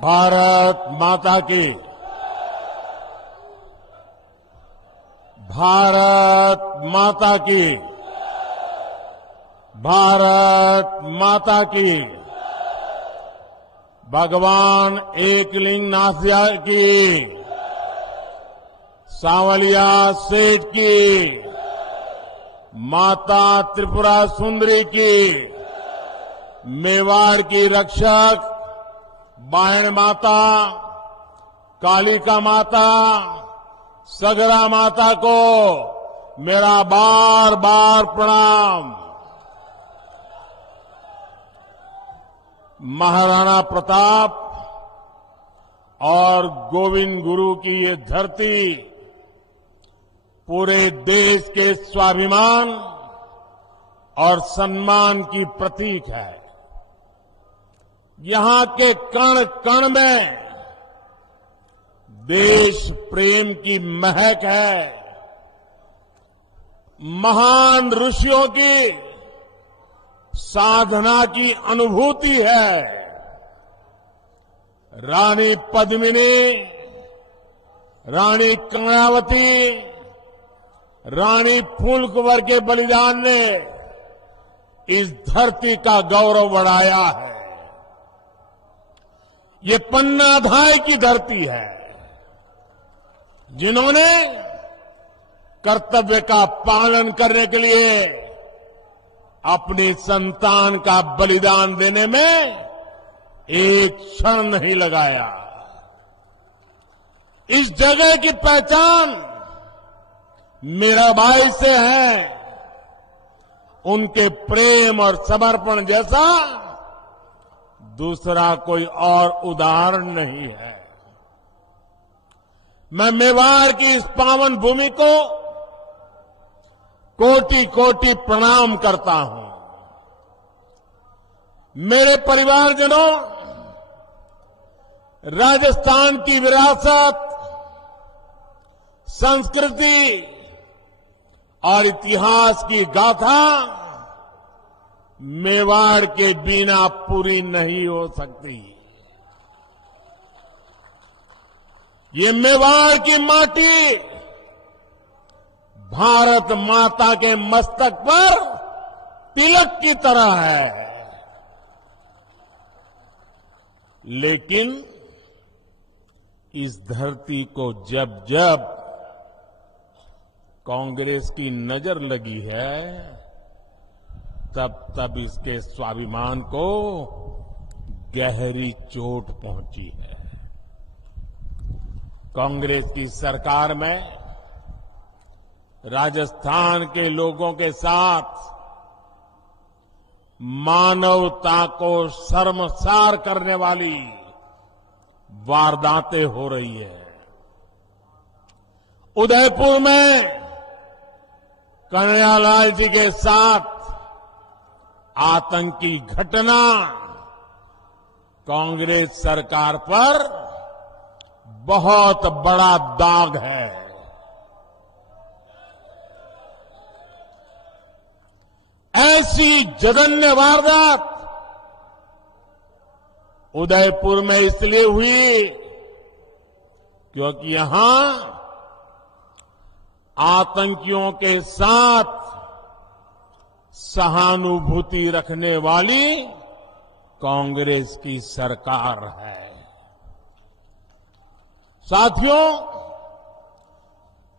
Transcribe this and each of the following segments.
भारत माता की। भारत माता की। भारत माता की। भगवान एकलिंगनाथ की, सांवलिया सेठ की, माता त्रिपुरा सुंदरी की, मेवाड़ की रक्षक बायण माता, कालिका माता, सगरा माता को मेरा बार बार प्रणाम। महाराणा प्रताप और गोविंद गुरु की ये धरती पूरे देश के स्वाभिमान और सम्मान की प्रतीक है। यहां के कण कण में देश प्रेम की महक है। महान ऋषियों की साधना की अनुभूति है। रानी पद्मिनी, रानी कर्णावती, रानी फूलकुंवर के बलिदान ने इस धरती का गौरव बढ़ाया है। ये पन्नाधाय की धरती है, जिन्होंने कर्तव्य का पालन करने के लिए अपनी संतान का बलिदान देने में एक क्षण नहीं लगाया। इस जगह की पहचान मीराबाई से है। उनके प्रेम और समर्पण जैसा दूसरा कोई और उदाहरण नहीं है। मैं मेवाड़ की इस पावन भूमि को कोटि कोटि प्रणाम करता हूं। मेरे परिवारजनों, राजस्थान की विरासत, संस्कृति और इतिहास की गाथा मेवाड़ के बिना पूरी नहीं हो सकती। ये मेवाड़ की माटी भारत माता के मस्तक पर तिलक की तरह है। लेकिन इस धरती को जब जब कांग्रेस की नजर लगी है, तब तब इसके स्वाभिमान को गहरी चोट पहुंची है। कांग्रेस की सरकार में राजस्थान के लोगों के साथ मानवता को शर्मसार करने वाली वारदातें हो रही है। उदयपुर में कन्हैयालाल जी के साथ आतंकी घटना कांग्रेस सरकार पर बहुत बड़ा दाग है। ऐसी जघन्य वारदात उदयपुर में इसलिए हुई क्योंकि यहां आतंकियों के साथ सहानुभूति रखने वाली कांग्रेस की सरकार है। साथियों,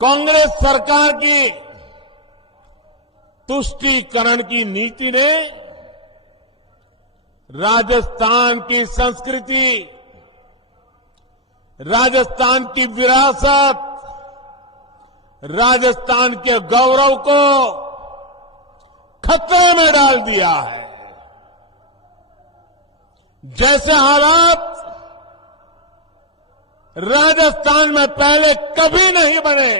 कांग्रेस सरकार की तुष्टीकरण की नीति ने राजस्थान की संस्कृति, राजस्थान की विरासत, राजस्थान के गौरव को खतरे में डाल दिया है। जैसे हालात राजस्थान में पहले कभी नहीं बने,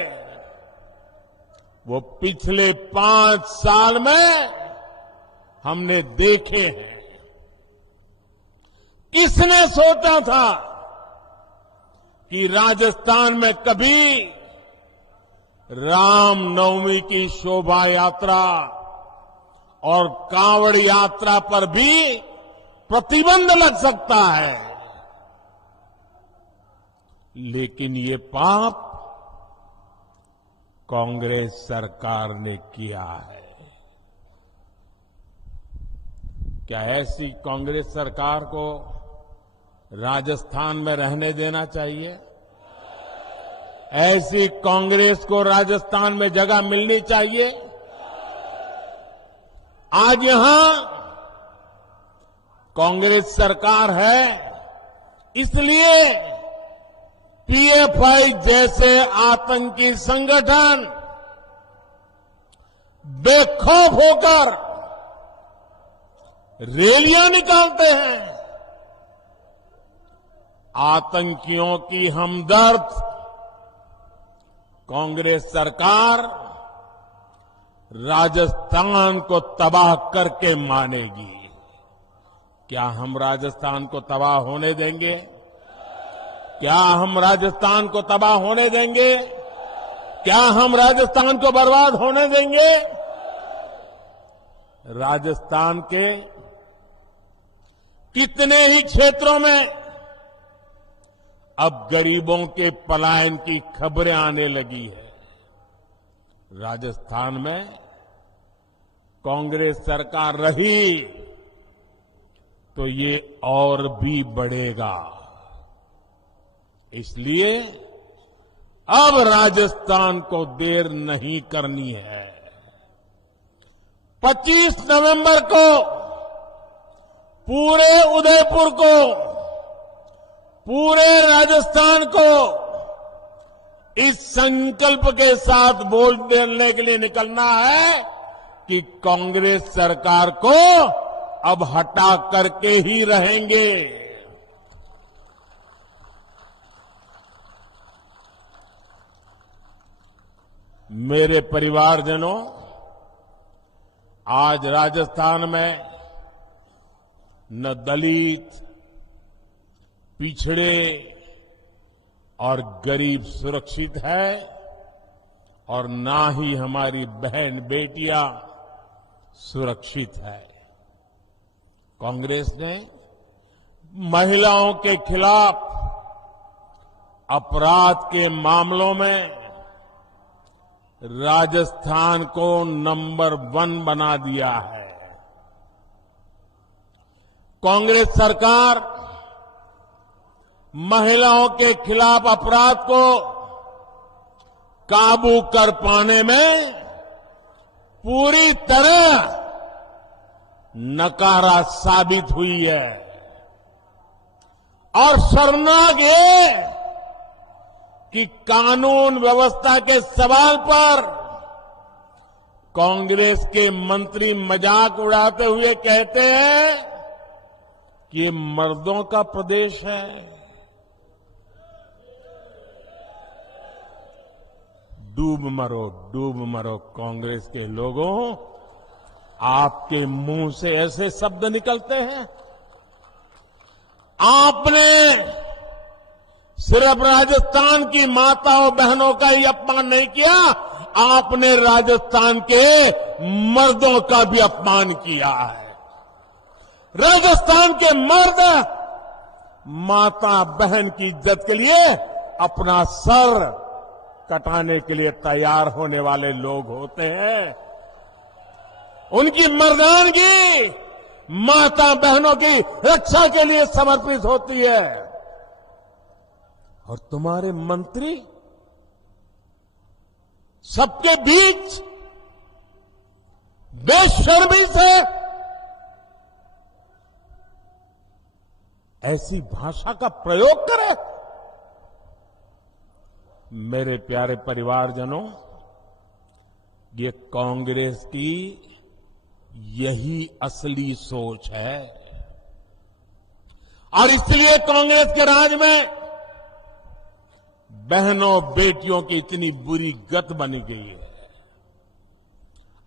वो पिछले 5 साल में हमने देखे हैं। किसने सोचा था कि राजस्थान में कभी रामनवमी की शोभा यात्रा और कांवड़ यात्रा पर भी प्रतिबंध लग सकता है। लेकिन ये पाप कांग्रेस सरकार ने किया है। क्या ऐसी कांग्रेस सरकार को राजस्थान में रहने देना चाहिए? ऐसी कांग्रेस को राजस्थान में जगह मिलनी चाहिए? आज यहां कांग्रेस सरकार है, इसलिए पीएफआई जैसे आतंकी संगठन बेखौफ होकर रैलियां निकालते हैं। आतंकियों की हमदर्द कांग्रेस सरकार राजस्थान को तबाह करके मानेगी। क्या हम राजस्थान को तबाह होने देंगे? क्या हम राजस्थान को तबाह होने देंगे? क्या हम राजस्थान को बर्बाद होने देंगे? राजस्थान के कितने ही क्षेत्रों में अब गरीबों के पलायन की खबरें आने लगी है। राजस्थान में कांग्रेस सरकार रही तो ये और भी बढ़ेगा। इसलिए अब राजस्थान को देर नहीं करनी है। 25 नवंबर को पूरे उदयपुर को, पूरे राजस्थान को इस संकल्प के साथ वोट देने के लिए निकलना है कि कांग्रेस सरकार को अब हटा करके ही रहेंगे। मेरे परिवारजनों, आज राजस्थान में न दलित, पिछड़े और गरीब सुरक्षित है और ना ही हमारी बहन बेटियां सुरक्षित है। कांग्रेस ने महिलाओं के खिलाफ अपराध के मामलों में राजस्थान को नंबर 1 बना दिया है। कांग्रेस सरकार महिलाओं के खिलाफ अपराध को काबू कर पाने में पूरी तरह नकारा साबित हुई है। और शर्मनाक ये कि कानून व्यवस्था के सवाल पर कांग्रेस के मंत्री मजाक उड़ाते हुए कहते हैं कि ये मर्दों का प्रदेश है। डूब मरो कांग्रेस के लोगों, आपके मुंह से ऐसे शब्द निकलते हैं। आपने सिर्फ राजस्थान की माताओं बहनों का ही अपमान नहीं किया, आपने राजस्थान के मर्दों का भी अपमान किया है। राजस्थान के मर्द माता बहन की इज्जत के लिए अपना सर कटाने के लिए तैयार होने वाले लोग होते हैं। उनकी मर्दानगी माता बहनों की रक्षा के लिए समर्पित होती है। और तुम्हारे मंत्री सबके बीच बेशर्मी से ऐसी भाषा का प्रयोग करें। मेरे प्यारे परिवारजनों, ये कांग्रेस की यही असली सोच है और इसलिए कांग्रेस के राज में बहनों बेटियों की इतनी बुरी गत बनी गई है।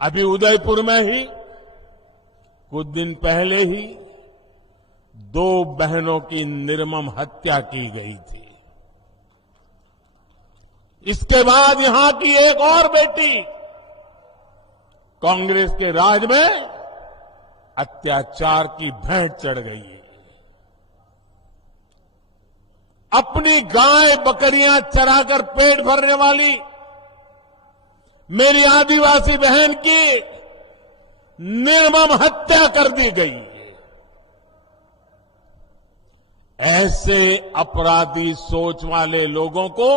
अभी उदयपुर में ही कुछ दिन पहले ही 2 बहनों की निर्मम हत्या की गई थी। इसके बाद यहां की एक और बेटी कांग्रेस के राज में अत्याचार की भेंट चढ़ गई है। अपनी गाय बकरियां चराकर पेट भरने वाली मेरी आदिवासी बहन की निर्मम हत्या कर दी गई। ऐसे अपराधी सोच वाले लोगों को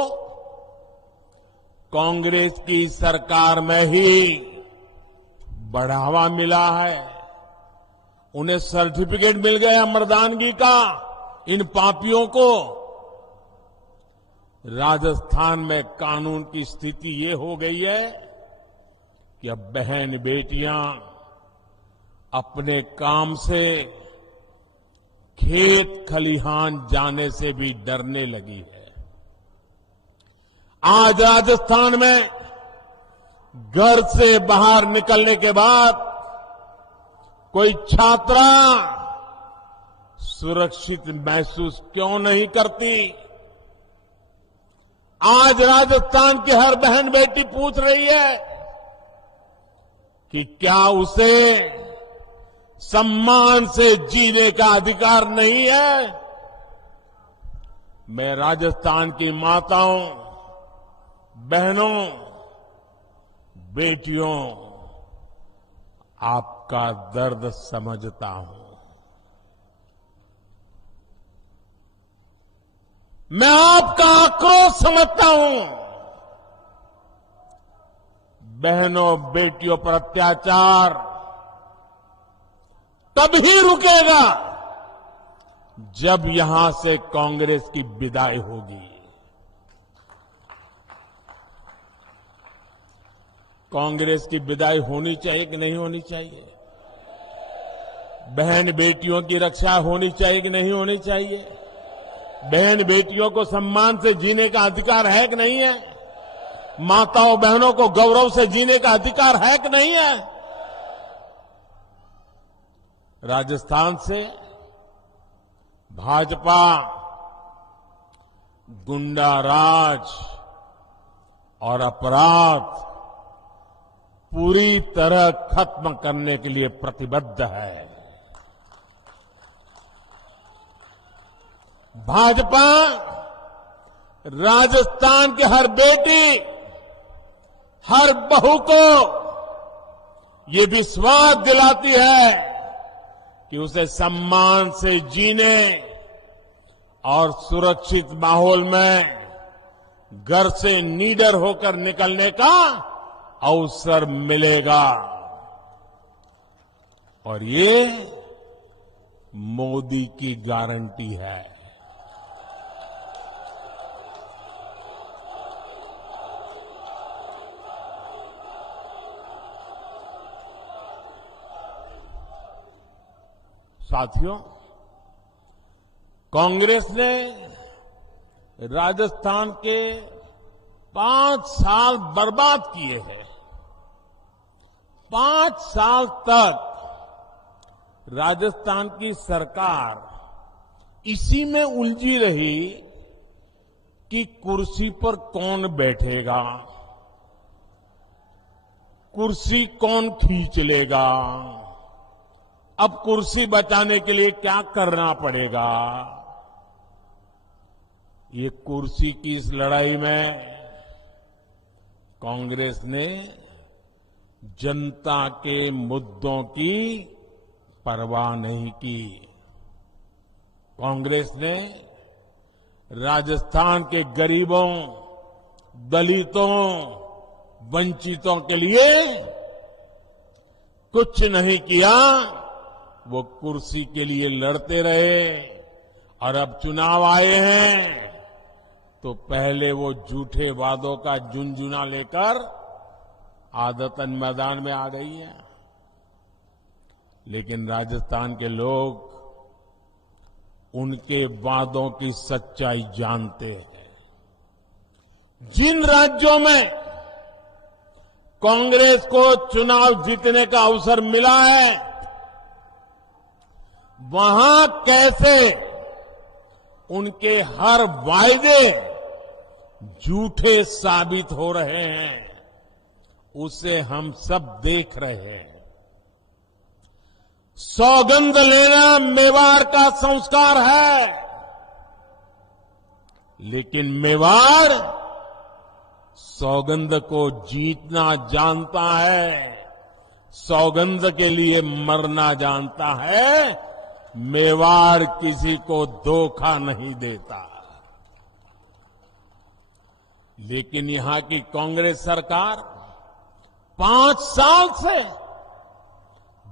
कांग्रेस की सरकार में ही बढ़ावा मिला है। उन्हें सर्टिफिकेट मिल गया मर्दानगी का। इन पापियों को राजस्थान में कानून की स्थिति ये हो गई है कि अब बहन बेटियां अपने काम से खेत खलिहान जाने से भी डरने लगी है। आज राजस्थान में घर से बाहर निकलने के बाद कोई छात्रा सुरक्षित महसूस क्यों नहीं करती? आज राजस्थान की हर बहन बेटी पूछ रही है कि क्या उसे सम्मान से जीने का अधिकार नहीं है? मैं राजस्थान की माताओं, बहनों, बेटियों, आपका दर्द समझता हूं। मैं आपका आक्रोश समझता हूं। बहनों बेटियों पर अत्याचार तभी रुकेगा जब यहां से कांग्रेस की विदाई होगी। कांग्रेस की विदाई होनी चाहिए कि नहीं होनी चाहिए? बहन बेटियों की रक्षा होनी चाहिए कि नहीं होनी चाहिए? बहन बेटियों को सम्मान से जीने का अधिकार है कि नहीं है? माताओं बहनों को गौरव से जीने का अधिकार है कि नहीं है? राजस्थान से भाजपा गुंडा राज और अपराध पूरी तरह खत्म करने के लिए प्रतिबद्ध है। भाजपा राजस्थान की हर बेटी, हर बहू को ये विश्वास दिलाती है कि उसे सम्मान से जीने और सुरक्षित माहौल में घर से निडर होकर निकलने का अवसर मिलेगा। और ये मोदी की गारंटी है। साथियों, कांग्रेस ने राजस्थान के 5 साल बर्बाद किए हैं। 5 साल तक राजस्थान की सरकार इसी में उलझी रही कि कुर्सी पर कौन बैठेगा, कुर्सी कौन खींच लेगा, अब कुर्सी बचाने के लिए क्या करना पड़ेगा। ये कुर्सी की इस लड़ाई में कांग्रेस ने जनता के मुद्दों की परवाह नहीं की। कांग्रेस ने राजस्थान के गरीबों, दलितों, वंचितों के लिए कुछ नहीं किया। वो कुर्सी के लिए लड़ते रहे और अब चुनाव आए हैं तो पहले वो झूठे वादों का झुनझुना लेकर आदतन मैदान में आ गई है। लेकिन राजस्थान के लोग उनके वादों की सच्चाई जानते हैं। जिन राज्यों में कांग्रेस को चुनाव जीतने का अवसर मिला है, वहां कैसे उनके हर वायदे झूठे साबित हो रहे हैं, उसे हम सब देख रहे हैं। सौगंध लेना मेवाड़ का संस्कार है। लेकिन मेवाड़ सौगंध को जीतना जानता है, सौगंध के लिए मरना जानता है। मेवाड़ किसी को धोखा नहीं देता। लेकिन यहां की कांग्रेस सरकार 5 साल से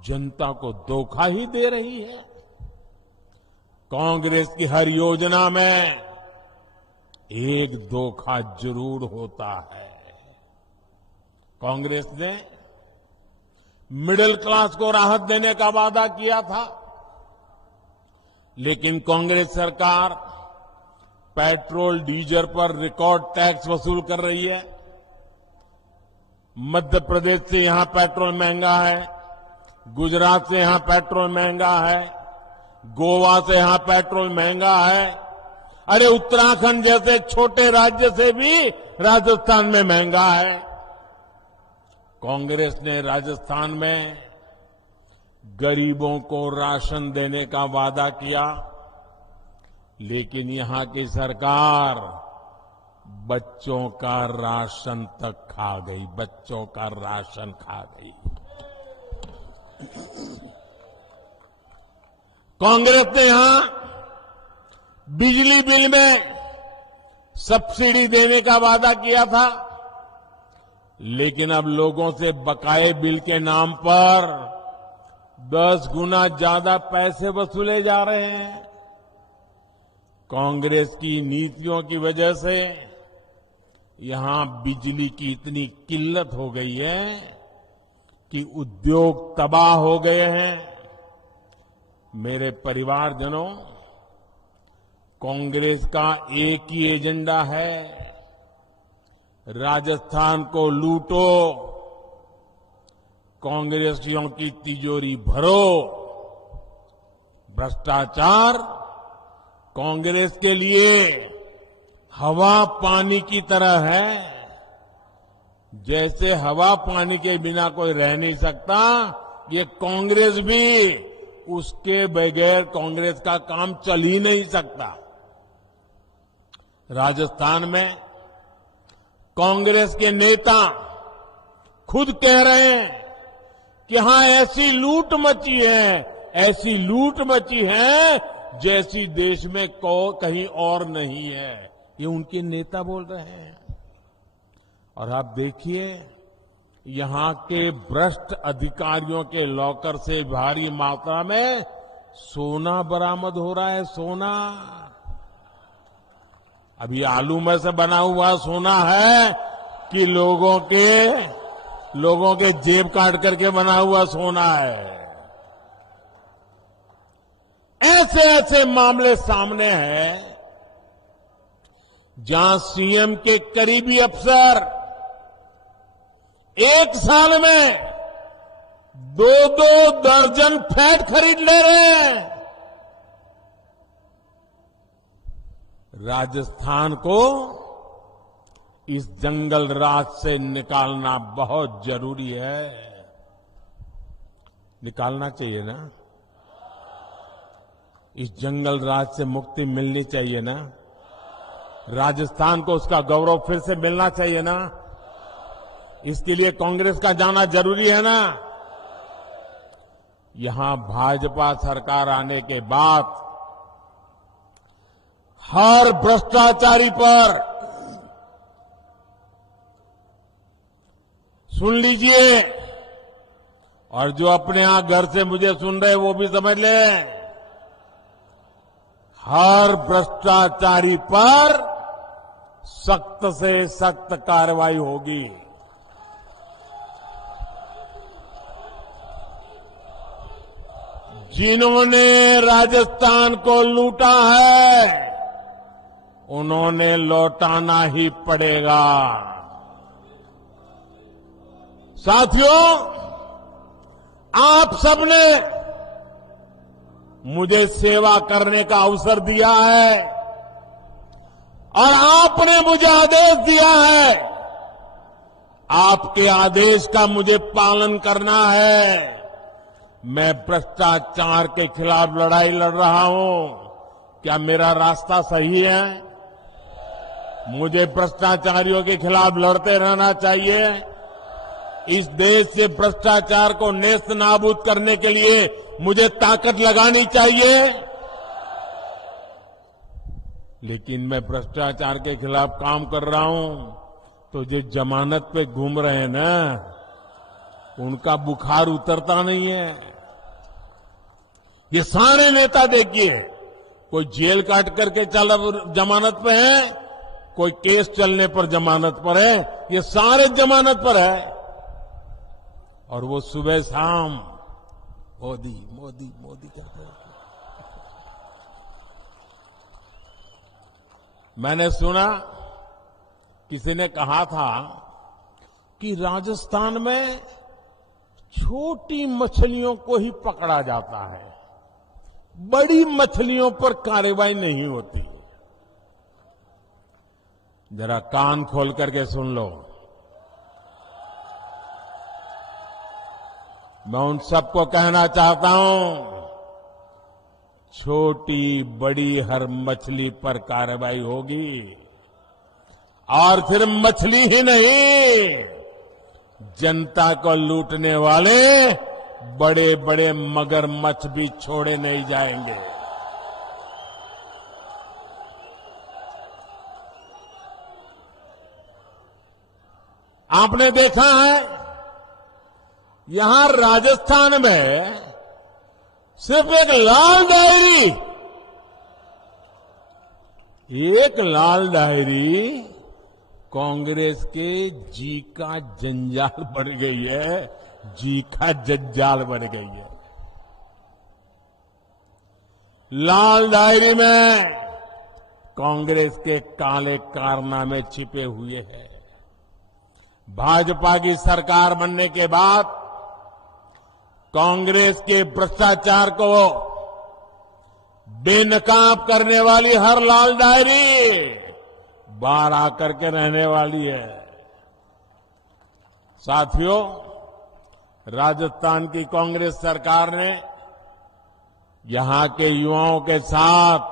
जनता को धोखा ही दे रही है। कांग्रेस की हर योजना में एक धोखा जरूर होता है। कांग्रेस ने मिडिल क्लास को राहत देने का वादा किया था, लेकिन कांग्रेस सरकार पेट्रोल डीजल पर रिकॉर्ड टैक्स वसूल कर रही है। मध्य प्रदेश से यहां पेट्रोल महंगा है, गुजरात से यहां पेट्रोल महंगा है, गोवा से यहां पेट्रोल महंगा है। अरे उत्तराखंड जैसे छोटे राज्य से भी राजस्थान में महंगा है। कांग्रेस ने राजस्थान में गरीबों को राशन देने का वादा किया, लेकिन यहां की सरकार बच्चों का राशन तक खा गई, बच्चों का राशन खा गई। कांग्रेस ने यहां बिजली बिल में सब्सिडी देने का वादा किया था, लेकिन अब लोगों से बकाये बिल के नाम पर 10 गुना ज्यादा पैसे वसूले जा रहे हैं। कांग्रेस की नीतियों की वजह से यहां बिजली की इतनी किल्लत हो गई है कि उद्योग तबाह हो गए हैं। मेरे परिवारजनों, कांग्रेस का एक ही एजेंडा है, राजस्थान को लूटो, कांग्रेसियों की तिजोरी भरो। भ्रष्टाचार कांग्रेस के लिए हवा पानी की तरह है। जैसे हवा पानी के बिना कोई रह नहीं सकता, ये कांग्रेस भी उसके बगैर कांग्रेस का काम चल ही नहीं सकता। राजस्थान में कांग्रेस के नेता खुद कह रहे हैं कि हां ऐसी लूट मची है, ऐसी लूट मची है जैसी देश में कहीं और नहीं है। ये उनके नेता बोल रहे हैं। और आप देखिए, यहां के भ्रष्ट अधिकारियों के लॉकर से भारी मात्रा में सोना बरामद हो रहा है। सोना अभी आलू में से बना हुआ सोना है कि लोगों के जेब काट करके बना हुआ सोना है। ऐसे ऐसे मामले सामने हैं जहां सीएम के करीबी अफसर एक साल में 2-2 दर्जन फ्लैट खरीद ले रहे हैं। राजस्थान को इस जंगल राज से निकालना बहुत जरूरी है। निकालना चाहिए ना? इस जंगल राज से मुक्ति मिलनी चाहिए ना? राजस्थान को उसका गौरव फिर से मिलना चाहिए ना? इसके लिए कांग्रेस का जाना जरूरी है ना? यहां भाजपा सरकार आने के बाद हर भ्रष्टाचारी पर, सुन लीजिए, और जो अपने यहां घर से मुझे सुन रहे वो भी समझ लें, हर भ्रष्टाचारी पर सख्त से सख्त कार्रवाई होगी। जिन्होंने राजस्थान को लूटा है उन्होंने लौटाना ही पड़ेगा। साथियों, आप सबने मुझे सेवा करने का अवसर दिया है और आपने मुझे आदेश दिया है। आपके आदेश का मुझे पालन करना है। मैं भ्रष्टाचार के खिलाफ लड़ाई लड़ रहा हूं। क्या मेरा रास्ता सही है? मुझे भ्रष्टाचारियों के खिलाफ लड़ते रहना चाहिए। इस देश से भ्रष्टाचार को नेस्त नाबूद करने के लिए मुझे ताकत लगानी चाहिए। लेकिन मैं भ्रष्टाचार के खिलाफ काम कर रहा हूं तो जो जमानत पे घूम रहे हैं ना, उनका बुखार उतरता नहीं है। ये सारे नेता देखिए, कोई जेल काट करके जमानत पे है, कोई केस चलने पर जमानत पर है, ये सारे जमानत पर है। और वो सुबह शाम मोदी मोदी मोदी कहते हैं। मैंने सुना किसी ने कहा था कि राजस्थान में छोटी मछलियों को ही पकड़ा जाता है, बड़ी मछलियों पर कार्रवाई नहीं होती। जरा कान खोल करके सुन लो। मैं उन सबको कहना चाहता हूं, छोटी बड़ी हर मछली पर कार्रवाई होगी। और फिर मछली ही नहीं, जनता को लूटने वाले बड़े बड़े मगरमच्छ भी छोड़े नहीं जाएंगे। आपने देखा है, यहां राजस्थान में सिर्फ एक लाल डायरी कांग्रेस के जी का जंजाल बन गई है, जी का जंजाल बन गई है। लाल डायरी में कांग्रेस के काले कारनामे छिपे हुए हैं। भाजपा की सरकार बनने के बाद कांग्रेस के भ्रष्टाचार को बेनकाब करने वाली हर लाल डायरी बाहर आकर के रहने वाली है। साथियों, राजस्थान की कांग्रेस सरकार ने यहां के युवाओं के साथ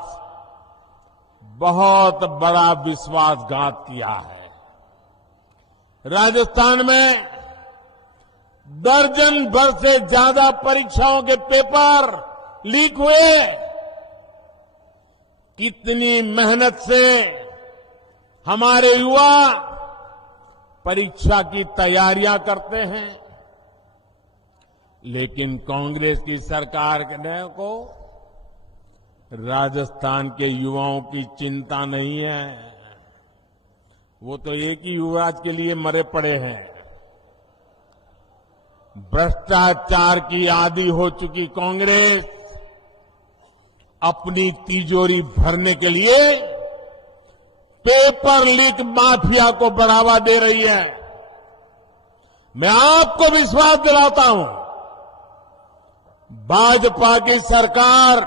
बहुत बड़ा विश्वासघात किया है। राजस्थान में दर्जन भर से ज्यादा परीक्षाओं के पेपर लीक हुए। कितनी मेहनत से हमारे युवा परीक्षा की तैयारियां करते हैं, लेकिन कांग्रेस की सरकार को राजस्थान के युवाओं की चिंता नहीं है। वो तो एक ही युवराज के लिए मरे पड़े हैं। भ्रष्टाचार की आदी हो चुकी कांग्रेस अपनी तिजोरी भरने के लिए पेपर लीक माफिया को बढ़ावा दे रही है। मैं आपको विश्वास दिलाता हूं, भाजपा की सरकार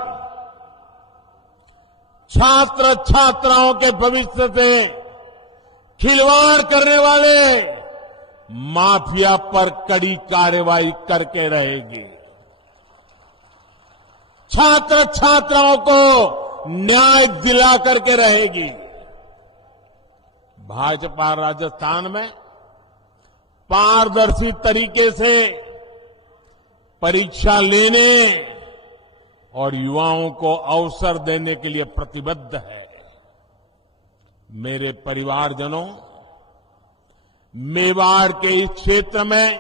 छात्र छात्राओं के भविष्य से खिलवाड़ करने वाले माफिया पर कड़ी कार्रवाई करके रहेगी। छात्र छात्राओं को न्याय दिला करके रहेगी। भाजपा राजस्थान में पारदर्शी तरीके से परीक्षा लेने और युवाओं को अवसर देने के लिए प्रतिबद्ध है। मेरे परिवारजनों, मेवाड़ के इस क्षेत्र में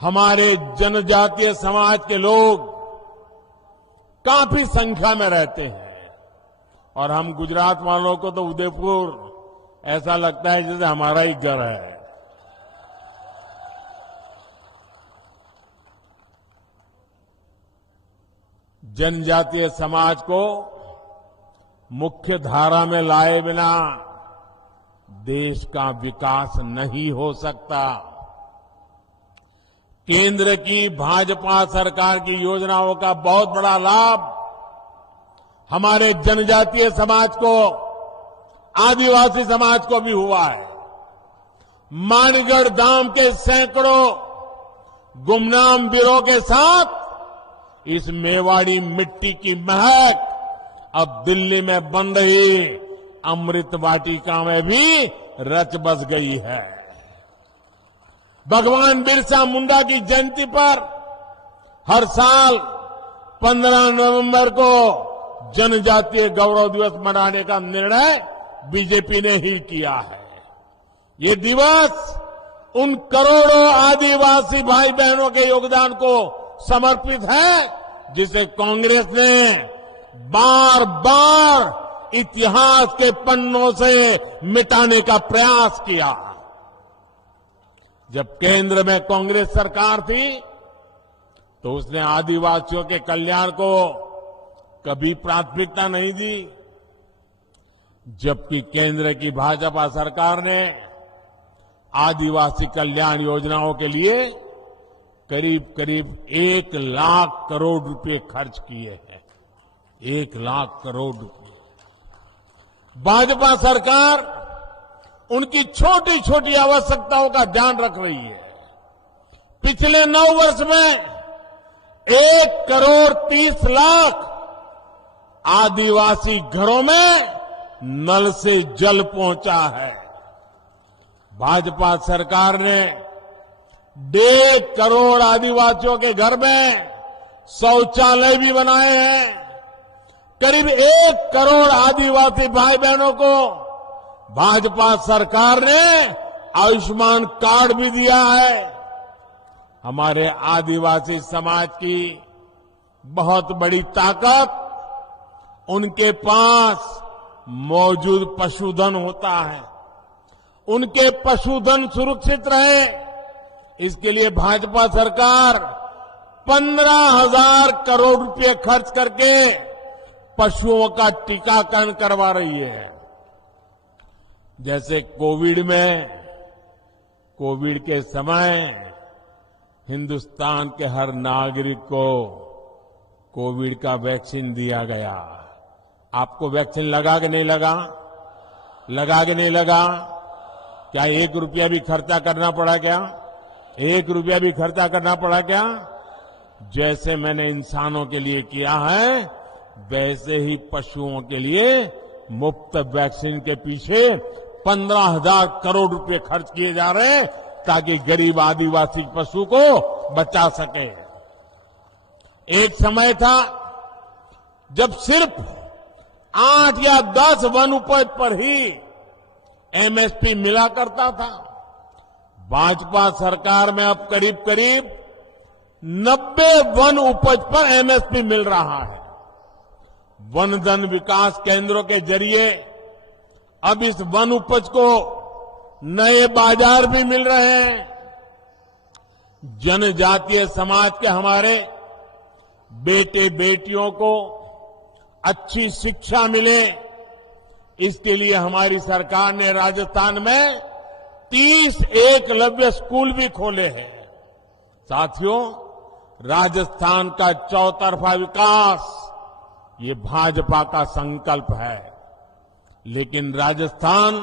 हमारे जनजातीय समाज के लोग काफी संख्या में रहते हैं। और हम गुजरात वालों को तो उदयपुर ऐसा लगता है जैसे हमारा ही घर है। जनजातीय समाज को मुख्य धारा में लाए बिना देश का विकास नहीं हो सकता। केंद्र की भाजपा सरकार की योजनाओं का बहुत बड़ा लाभ हमारे जनजातीय समाज को, आदिवासी समाज को भी हुआ है। मानगढ़ धाम के सैकड़ों गुमनाम वीरों के साथ इस मेवाड़ी मिट्टी की महक अब दिल्ली में बन रही अमृत वाटिका में भी रच बस गई है। भगवान बिरसा मुंडा की जयंती पर हर साल 15 नवंबर को जनजातीय गौरव दिवस मनाने का निर्णय बीजेपी ने ही किया है। ये दिवस उन करोड़ों आदिवासी भाई बहनों के योगदान को समर्पित है जिसे कांग्रेस ने बार बार इतिहास के पन्नों से मिटाने का प्रयास किया। जब केंद्र में कांग्रेस सरकार थी तो उसने आदिवासियों के कल्याण को कभी प्राथमिकता नहीं दी, जबकि केंद्र की भाजपा सरकार ने आदिवासी कल्याण योजनाओं के लिए करीब करीब 1 लाख करोड़ रुपए खर्च किए हैं। 1 लाख करोड़ रुपए। भाजपा सरकार उनकी छोटी छोटी आवश्यकताओं का ध्यान रख रही है। पिछले 9 वर्ष में 1 करोड़ 30 लाख आदिवासी घरों में नल से जल पहुंचा है। भाजपा सरकार ने 1.5 करोड़ आदिवासियों के घर में शौचालय भी बनाए हैं। करीब 1 करोड़ आदिवासी भाई बहनों को भाजपा सरकार ने आयुष्मान कार्ड भी दिया है। हमारे आदिवासी समाज की बहुत बड़ी ताकत उनके पास मौजूद पशुधन होता है। उनके पशुधन सुरक्षित रहे, इसके लिए भाजपा सरकार 15,000 करोड़ रुपए खर्च करके पशुओं का टीकाकरण करवा रही है। जैसे कोविड के समय हिंदुस्तान के हर नागरिक को कोविड का वैक्सीन दिया गया। आपको वैक्सीन लगा कि नहीं लगा? लगा कि नहीं लगा? क्या 1 रुपया भी खर्चा करना पड़ा क्या? 1 रुपया भी खर्चा करना पड़ा क्या? जैसे मैंने इंसानों के लिए किया है, वैसे ही पशुओं के लिए मुफ्त वैक्सीन के पीछे 15,000 करोड़ रुपए खर्च किए जा रहे हैं ताकि गरीब आदिवासी पशु को बचा सके। एक समय था जब सिर्फ 8 या 10 वन उपज पर ही एमएसपी मिला करता था। भाजपा सरकार में अब करीब करीब 90 वन उपज पर एमएसपी मिल रहा है। वन धन विकास केंद्रों के जरिए अब इस वन उपज को नए बाजार भी मिल रहे हैं। जनजातीय समाज के हमारे बेटे बेटियों को अच्छी शिक्षा मिले, इसके लिए हमारी सरकार ने राजस्थान में 30 एकलव्य स्कूल भी खोले हैं। साथियों, राजस्थान का चौतरफा विकास ये भाजपा का संकल्प है, लेकिन राजस्थान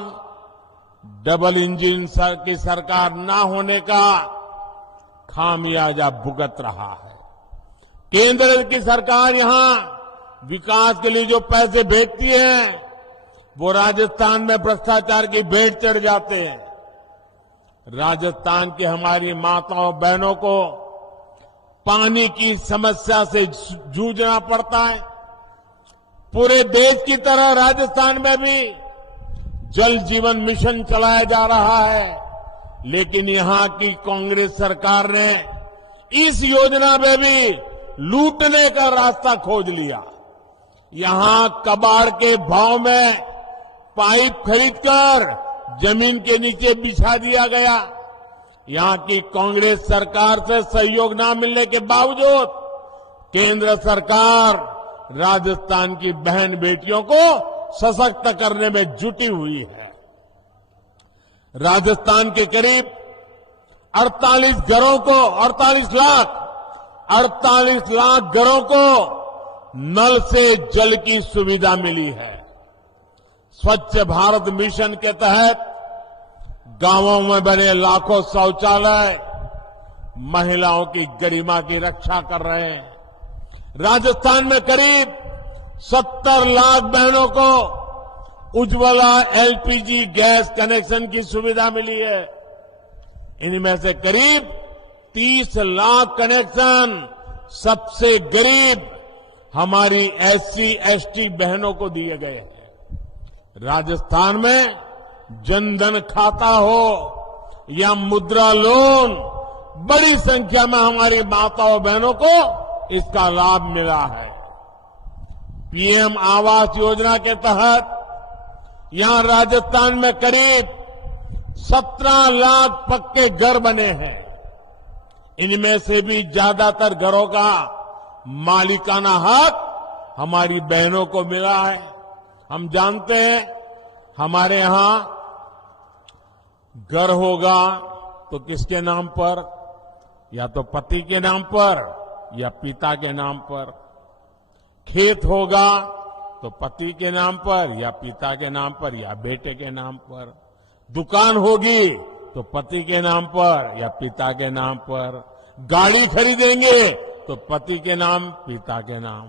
डबल इंजन की सरकार ना होने का खामियाजा भुगत रहा है। केंद्र की सरकार यहां विकास के लिए जो पैसे भेजती है वो राजस्थान में भ्रष्टाचार की भेंट चढ़ जाते हैं। राजस्थान की हमारी माताओं बहनों को पानी की समस्या से जूझना पड़ता है। पूरे देश की तरह राजस्थान में भी जल जीवन मिशन चलाया जा रहा है, लेकिन यहां की कांग्रेस सरकार ने इस योजना में भी लूटने का रास्ता खोज लिया। यहां कबाड़ के भाव में पाइप खरीदकर जमीन के नीचे बिछा दिया गया। यहां की कांग्रेस सरकार से सहयोग न मिलने के बावजूद केंद्र सरकार राजस्थान की बहन बेटियों को सशक्त करने में जुटी हुई है। राजस्थान के करीब 48 लाख घरों को नल से जल की सुविधा मिली है। स्वच्छ भारत मिशन के तहत गांवों में बने लाखों शौचालय महिलाओं की गरिमा की रक्षा कर रहे हैं। राजस्थान में करीब 70 लाख बहनों को उज्ज्वला एलपीजी गैस कनेक्शन की सुविधा मिली है। इनमें से करीब 30 लाख कनेक्शन सबसे गरीब हमारी एससी एसटी बहनों को दिए गए हैं। राजस्थान में जनधन खाता हो या मुद्रा लोन, बड़ी संख्या में हमारी माताओं बहनों को इसका लाभ मिला है। पीएम आवास योजना के तहत यहां राजस्थान में करीब 17 लाख पक्के घर बने हैं। इनमें से भी ज्यादातर घरों का मालिकाना हक हमारी बहनों को मिला है। हम जानते हैं हमारे यहां घर होगा तो किसके नाम पर, या तो पति के नाम पर या पिता के नाम पर। खेत होगा तो पति के नाम पर या पिता के नाम पर या बेटे के नाम पर। दुकान होगी तो पति के नाम पर या पिता के नाम पर। गाड़ी खरीदेंगे तो पति के नाम पिता के नाम।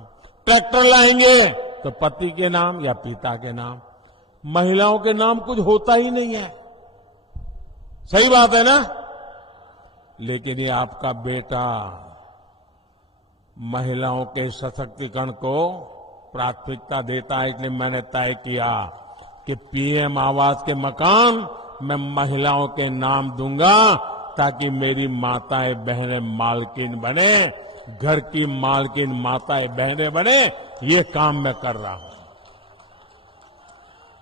ट्रैक्टर लाएंगे तो पति के नाम या पिता के नाम। महिलाओं के नाम कुछ होता ही नहीं है। सही बात है ना? लेकिन ये आपका बेटा महिलाओं के सशक्तिकरण को प्राथमिकता देता है। इसलिए मैंने तय किया कि पीएम आवास के मकान मैं महिलाओं के नाम दूंगा, ताकि मेरी माताएं बहनें मालकिन बने, घर की मालकिन माताएं बहनें बने। ये काम मैं कर रहा हूं।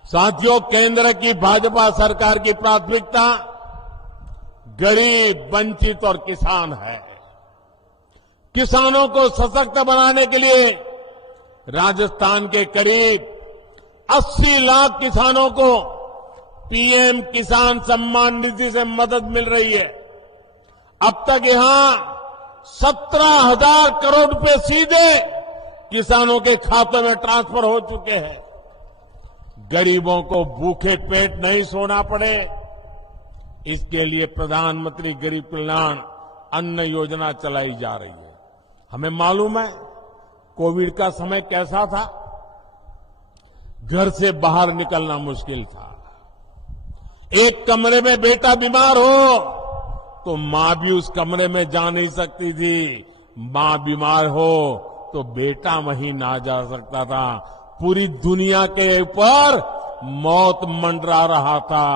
साथियों, केंद्र की भाजपा सरकार की प्राथमिकता गरीब, वंचित और किसान है। किसानों को सशक्त बनाने के लिए राजस्थान के करीब 80 लाख किसानों को पीएम किसान सम्मान निधि से मदद मिल रही है। अब तक यहां 17,000 करोड़ रुपए सीधे किसानों के खातों में ट्रांसफर हो चुके हैं। गरीबों को भूखे पेट नहीं सोना पड़े, इसके लिए प्रधानमंत्री गरीब कल्याण अन्न योजना चलाई जा रही है। हमें मालूम है कोविड का समय कैसा था। घर से बाहर निकलना मुश्किल था। एक कमरे में बेटा बीमार हो तो मां भी उस कमरे में जा नहीं सकती थी। मां बीमार हो तो बेटा वहीं ना जा सकता था। पूरी दुनिया के ऊपर मौत मंडरा रहा था।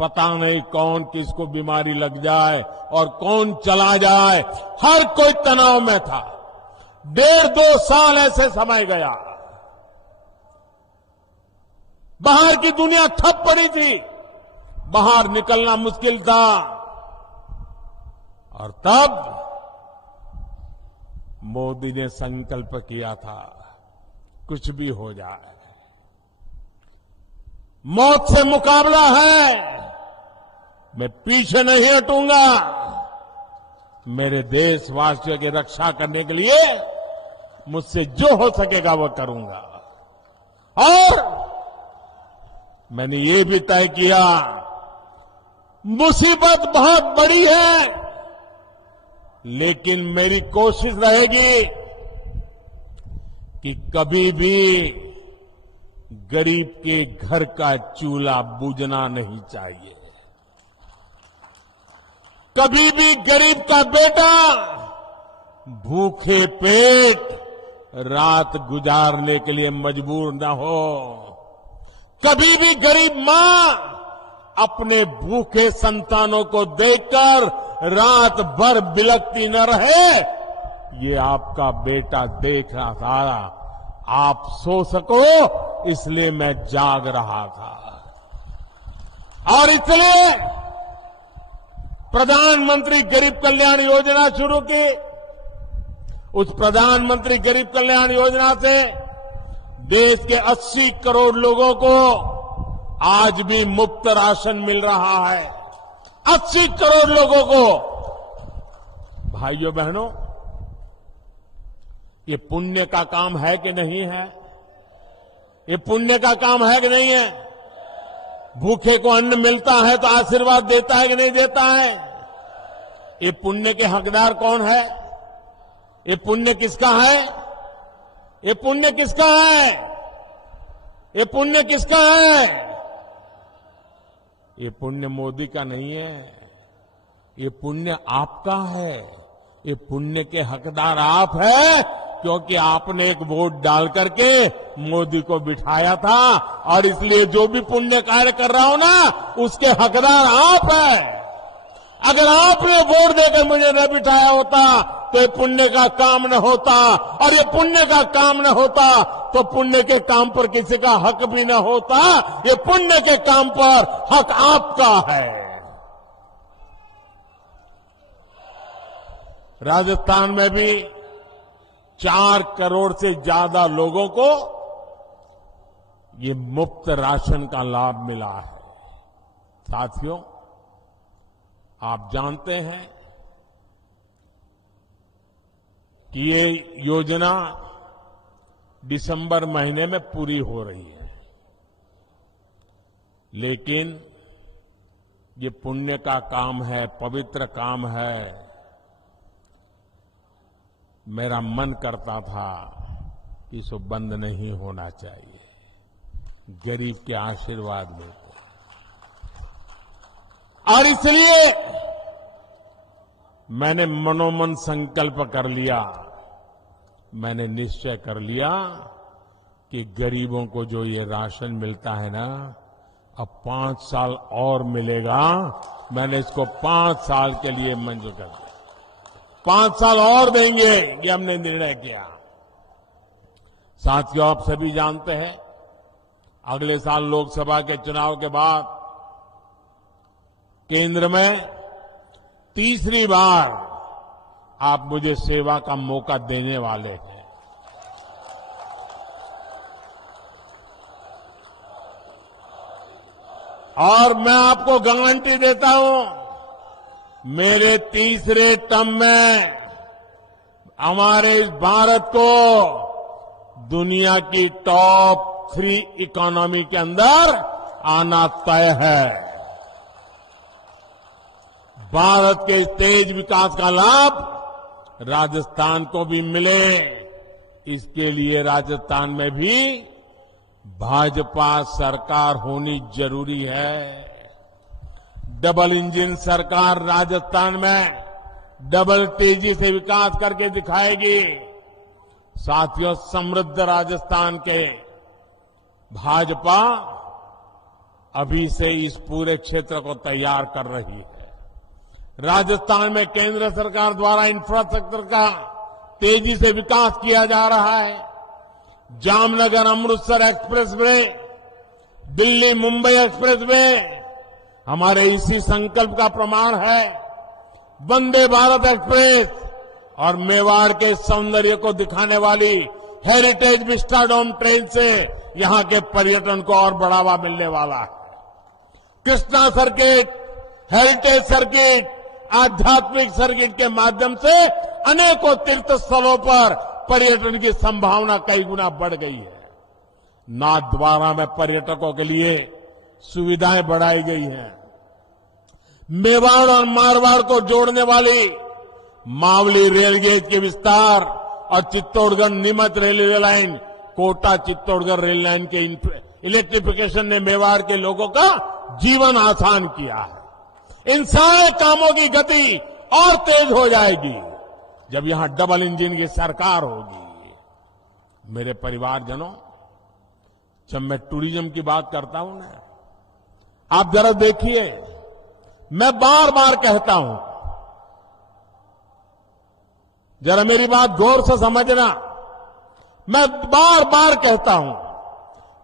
पता नहीं कौन किसको बीमारी लग जाए और कौन चला जाए। हर कोई तनाव में था। 1.5-2 साल ऐसे समय गया। बाहर की दुनिया ठप पड़ी थी, बाहर निकलना मुश्किल था। और तब मोदी ने संकल्प किया था, कुछ भी हो जाए, मौत से मुकाबला है, मैं पीछे नहीं हटूंगा। मेरे देशवासियों की रक्षा करने के लिए मुझसे जो हो सकेगा वो करूंगा। और मैंने ये भी तय किया, मुसीबत बहुत बड़ी है, लेकिन मेरी कोशिश रहेगी कि कभी भी गरीब के घर का चूल्हा बुझना नहीं चाहिए। कभी भी गरीब का बेटा भूखे पेट रात गुजारने के लिए मजबूर न हो। कभी भी गरीब मां अपने भूखे संतानों को देखकर रात भर बिलखती न रहे। ये आपका बेटा देख रहा था, आप सो सको इसलिए मैं जाग रहा था। और इसलिए प्रधानमंत्री गरीब कल्याण योजना शुरू की। उस प्रधानमंत्री गरीब कल्याण योजना से देश के 80 करोड़ लोगों को आज भी मुफ्त राशन मिल रहा है। 80 करोड़ लोगों को। भाइयों बहनों, ये पुण्य का काम है कि नहीं है? ये पुण्य का काम है कि नहीं है? भूखे को अन्न मिलता है तो आशीर्वाद देता है कि नहीं देता है? ये पुण्य के हकदार कौन है? ये पुण्य किसका है? ये पुण्य किसका है? ये पुण्य किसका है? ये पुण्य मोदी का नहीं है, ये पुण्य आपका है। ये पुण्य के हकदार आप हैं, क्योंकि आपने एक वोट डाल करके मोदी को बिठाया था, और इसलिए जो भी पुण्य कार्य कर रहा हो ना, उसके हकदार आप हैं। अगर आपने वोट देकर मुझे न बिठाया होता तो ये पुण्य का काम न होता, और ये पुण्य का काम न होता तो पुण्य के काम पर किसी का हक भी न होता। ये पुण्य के काम पर हक आपका है। राजस्थान में भी 4 करोड़ से ज्यादा लोगों को ये मुफ्त राशन का लाभ मिला है। साथियों, आप जानते हैं कि ये योजना दिसंबर महीने में पूरी हो रही है, लेकिन ये पुण्य का काम है, पवित्र काम है। मेरा मन करता था कि इसको बंद नहीं होना चाहिए, गरीब के आशीर्वाद में। और इसलिए मैंने मनोमन संकल्प कर लिया, मैंने निश्चय कर लिया कि गरीबों को जो ये राशन मिलता है ना, अब 5 साल और मिलेगा। मैंने इसको 5 साल के लिए मंजूर कर दिया। 5 साल और देंगे, ये हमने निर्णय किया। साथियों, आप सभी जानते हैं, अगले साल लोकसभा के चुनाव के बाद केंद्र में तीसरी बार आप मुझे सेवा का मौका देने वाले हैं। और मैं आपको गारंटी देता हूं, मेरे तीसरे टर्म में हमारे इस भारत को दुनिया की टॉप 3 इकोनॉमी के अंदर आना तय है। भारत के तेज विकास का लाभ राजस्थान को भी मिले, इसके लिए राजस्थान में भी भाजपा सरकार होनी जरूरी है। डबल इंजन सरकार राजस्थान में डबल तेजी से विकास करके दिखाएगी। साथियों, समृद्ध राजस्थान के भाजपा अभी से इस पूरे क्षेत्र को तैयार कर रही है। राजस्थान में केंद्र सरकार द्वारा इंफ्रास्ट्रक्चर का तेजी से विकास किया जा रहा है। Jamnagar Amritsar express way, Delhi Mumbai express way हमारे इसी संकल्प का प्रमाण है। वंदे भारत एक्सप्रेस और मेवाड़ के सौंदर्य को दिखाने वाली हेरिटेज विस्टाडोम ट्रेन से यहां के पर्यटन को और बढ़ावा मिलने वाला है। कृष्णा सर्किट, हेरिटेज सर्किट, आध्यात्मिक सर्किट के माध्यम से अनेकों तीर्थ स्थलों पर पर्यटन की संभावना कई गुना बढ़ गई है। नाथ द्वारा में पर्यटकों के लिए सुविधाएं बढ़ाई गई हैं। मेवाड़ और मारवाड़ को जोड़ने वाली मावली रेलगेज के विस्तार और Chittorgarh Neemuch railway line, Kota Chittorgarh rail line के इलेक्ट्रिफिकेशन ने मेवाड़ के लोगों का जीवन आसान किया है। इन सारे कामों की गति और तेज हो जाएगी जब यहां डबल इंजन की सरकार होगी। मेरे परिवारजनों, जब मैं टूरिज्म की बात करता हूं ना, आप जरा देखिए, मैं बार बार कहता हूं, जरा मेरी बात गौर से समझना, मैं बार बार कहता हूं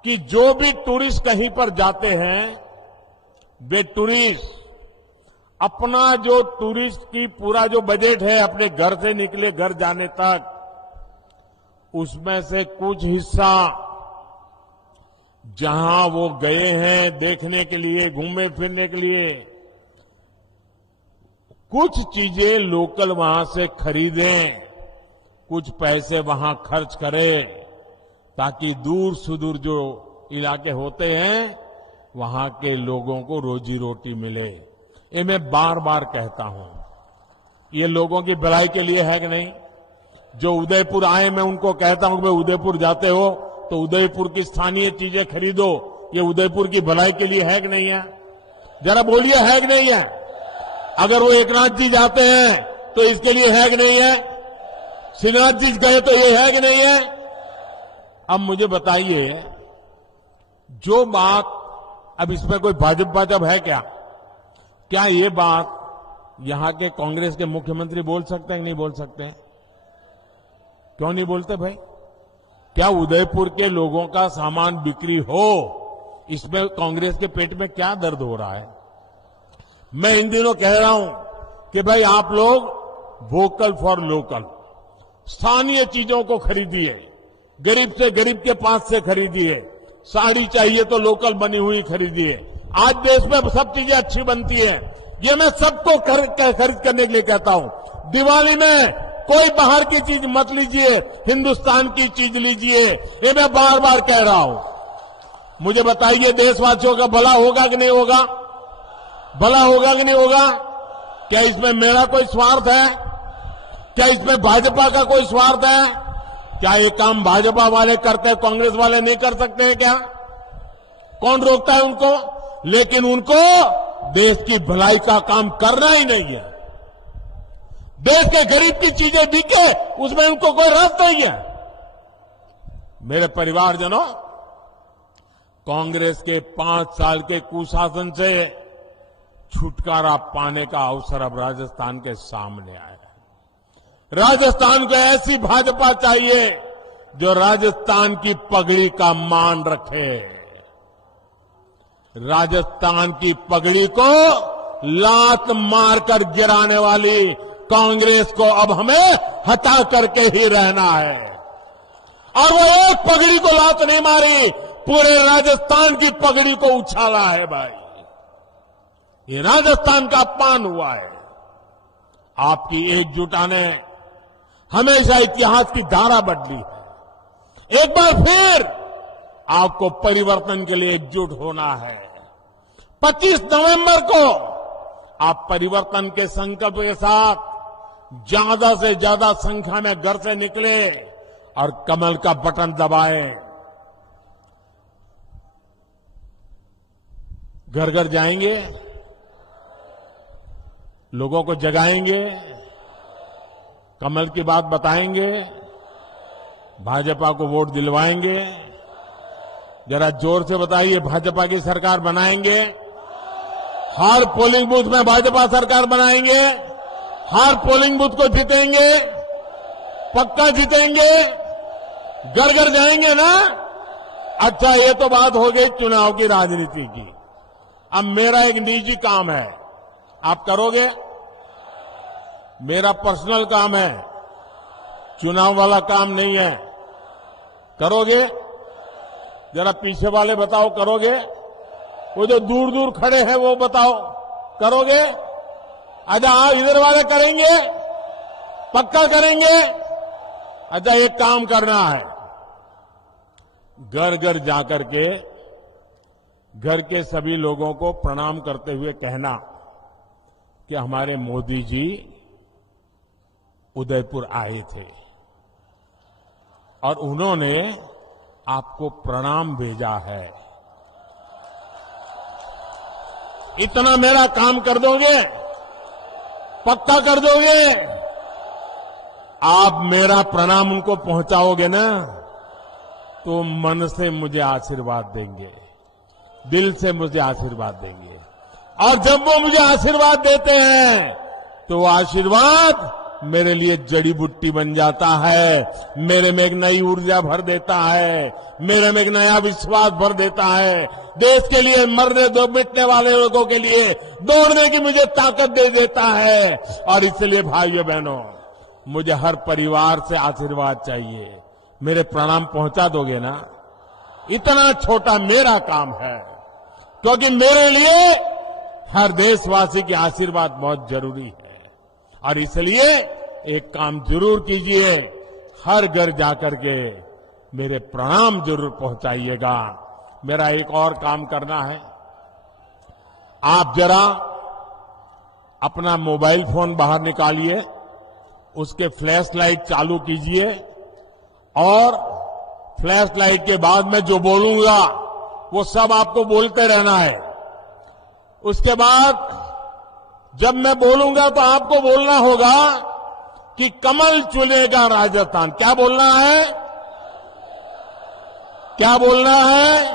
कि जो भी टूरिस्ट कहीं पर जाते हैं, वे टूरिस्ट अपना जो टूरिस्ट की पूरा जो बजट है अपने घर से निकले घर जाने तक, उसमें से कुछ हिस्सा जहां वो गए हैं देखने के लिए, घूमने फिरने के लिए, कुछ चीजें लोकल वहां से खरीदें, कुछ पैसे वहां खर्च करें, ताकि दूर सुदूर जो इलाके होते हैं वहां के लोगों को रोजी रोटी मिले। ये मैं बार बार कहता हूं, ये लोगों की भलाई के लिए है कि नहीं? जो उदयपुर आए, मैं उनको कहता हूं कि भाई उदयपुर जाते हो तो उदयपुर की स्थानीय चीजें खरीदो। ये उदयपुर की भलाई के लिए है कि नहीं है? जरा बोलिए, है कि नहीं है? अगर वो एकनाथ जी जाते हैं तो इसके लिए है कि नहीं है? श्रीनाथ जी गए तो ये है कि नहीं है? अब मुझे बताइए, जो बात, अब इसमें कोई भाजपा है क्या ये बात यहां के कांग्रेस के मुख्यमंत्री बोल सकते हैं कि नहीं बोल सकते हैं? क्यों नहीं बोलते भाई? क्या उदयपुर के लोगों का सामान बिक्री हो, इसमें कांग्रेस के पेट में क्या दर्द हो रहा है? मैं इन दिनों कह रहा हूं कि भाई आप लोग वोकल फॉर लोकल, स्थानीय चीजों को खरीदिए, गरीब से गरीब के पास से खरीदिए। साड़ी चाहिए तो लोकल बनी हुई खरीदिए। आज देश में सब चीजें अच्छी बनती है। ये मैं सबको खरीद करने के लिए कहता हूं। दिवाली में कोई बाहर की चीज मत लीजिए, हिंदुस्तान की चीज लीजिए। ये मैं बार बार कह रहा हूं। मुझे बताइए, देशवासियों का भला होगा कि नहीं होगा? भला होगा कि नहीं होगा? क्या इसमें मेरा कोई स्वार्थ है? क्या इसमें भाजपा का कोई स्वार्थ है? क्या ये काम भाजपा वाले करते हैं, कांग्रेस वाले नहीं कर सकते हैं क्या? कौन रोकता है उनको? लेकिन उनको देश की भलाई का काम करना ही नहीं है। देश के गरीब की चीजें बिके, उसमें उनको कोई रस नहीं है। मेरे परिवारजनों, कांग्रेस के 5 साल के कुशासन से छुटकारा पाने का अवसर अब राजस्थान के सामने आया है। राजस्थान को ऐसी भाजपा चाहिए जो राजस्थान की पगड़ी का मान रखे। राजस्थान की पगड़ी को लात मारकर गिराने वाली कांग्रेस को अब हमें हटा करके ही रहना है। और वो एक पगड़ी को लात नहीं मारी, पूरे राजस्थान की पगड़ी को उछाला है भाई। ये राजस्थान का अपमान हुआ है। आपकी एकजुटता ने हमेशा इतिहास की धारा बदली है। एक बार फिर आपको परिवर्तन के लिए एकजुट होना है। 25 नवंबर को आप परिवर्तन के संकल्प के साथ ज्यादा से ज्यादा संख्या में घर से निकले और कमल का बटन दबाएं। घर घर जाएंगे, लोगों को जगाएंगे, कमल की बात बताएंगे, भाजपा को वोट दिलवाएंगे। जरा जोर से बताइए, भाजपा की सरकार बनाएंगे? हर पोलिंग बूथ में भाजपा सरकार बनाएंगे? हर पोलिंग बूथ को जीतेंगे? पक्का जीतेंगे? घर घर जाएंगे ना? अच्छा, ये तो बात हो गई चुनाव की, राजनीति की। अब मेरा एक निजी काम है, आप करोगे? मेरा पर्सनल काम है, चुनाव वाला काम नहीं है। करोगे? जरा पीछे वाले बताओ, करोगे? वो जो दूर दूर खड़े हैं वो बताओ, करोगे? अच्छा, इधर वाले करेंगे? पक्का करेंगे? अच्छा, एक काम करना है, घर घर जाकर के घर के सभी लोगों को प्रणाम करते हुए कहना कि हमारे मोदी जी उदयपुर आए थे और उन्होंने आपको प्रणाम भेजा है। इतना मेरा काम कर दोगे? पक्का कर दोगे? आप मेरा प्रणाम उनको पहुंचाओगे ना, तो मन से मुझे आशीर्वाद देंगे, दिल से मुझे आशीर्वाद देंगे। और जब वो मुझे आशीर्वाद देते हैं तो वो आशीर्वाद मेरे लिए जड़ी बूटी बन जाता है, मेरे में एक नई ऊर्जा भर देता है, मेरे में एक नया विश्वास भर देता है। देश के लिए मरने दो मिटने वाले लोगों के लिए दौड़ने की मुझे ताकत दे देता है। और इसलिए भाइयों बहनों, मुझे हर परिवार से आशीर्वाद चाहिए। मेरे प्रणाम पहुंचा दोगे ना? इतना छोटा मेरा काम है, क्योंकि मेरे लिए हर देशवासी के आशीर्वाद बहुत जरूरी है। और इसलिए एक काम जरूर कीजिए, हर घर जाकर के मेरे प्रणाम जरूर पहुंचाइएगा। मेरा एक और काम करना है, आप जरा अपना मोबाइल फोन बाहर निकालिए, उसके फ्लैश लाइट चालू कीजिए और फ्लैश लाइट के बाद में जो बोलूंगा वो सब आपको बोलते रहना है। उसके बाद जब मैं बोलूंगा तो आपको बोलना होगा कि कमल चुनेगा राजस्थान। क्या बोलना है? क्या बोलना है?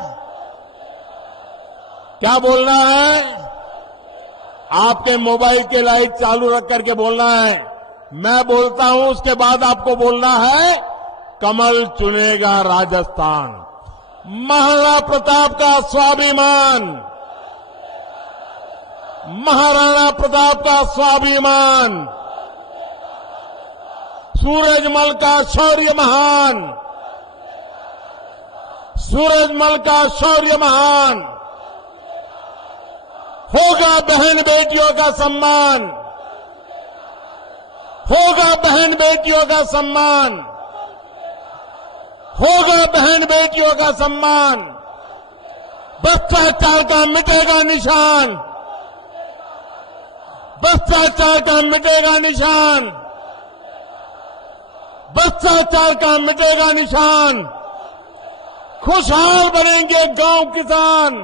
क्या बोलना है? आपके मोबाइल के लाइट चालू रख करके बोलना है। मैं बोलता हूं, उसके बाद आपको बोलना है कमल चुनेगा राजस्थान। महाराणा प्रताप का स्वाभिमान, महाराणा प्रताप का स्वाभिमान, सूरजमल का शौर्य महान, सूरजमल का शौर्य महान। होगा बहन बेटियों का सम्मान, होगा बहन बेटियों का सम्मान, होगा बहन बेटियों का सम्मान। भ्रष्टाचार का मिटेगा निशान, भ्रष्टाचार का मिटेगा निशान, भ्रष्टाचार का मिटेगा निशान। खुशहाल बनेंगे गांव किसान,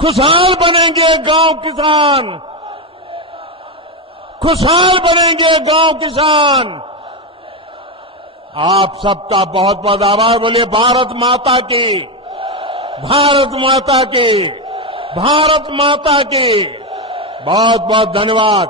खुशहाल बनेंगे गांव किसान, खुशहाल बनेंगे गांव किसान। आप सबका बहुत बहुत आभार। बोलिए भारत माता की, भारत माता की, भारत माता की। बहुत बहुत धन्यवाद।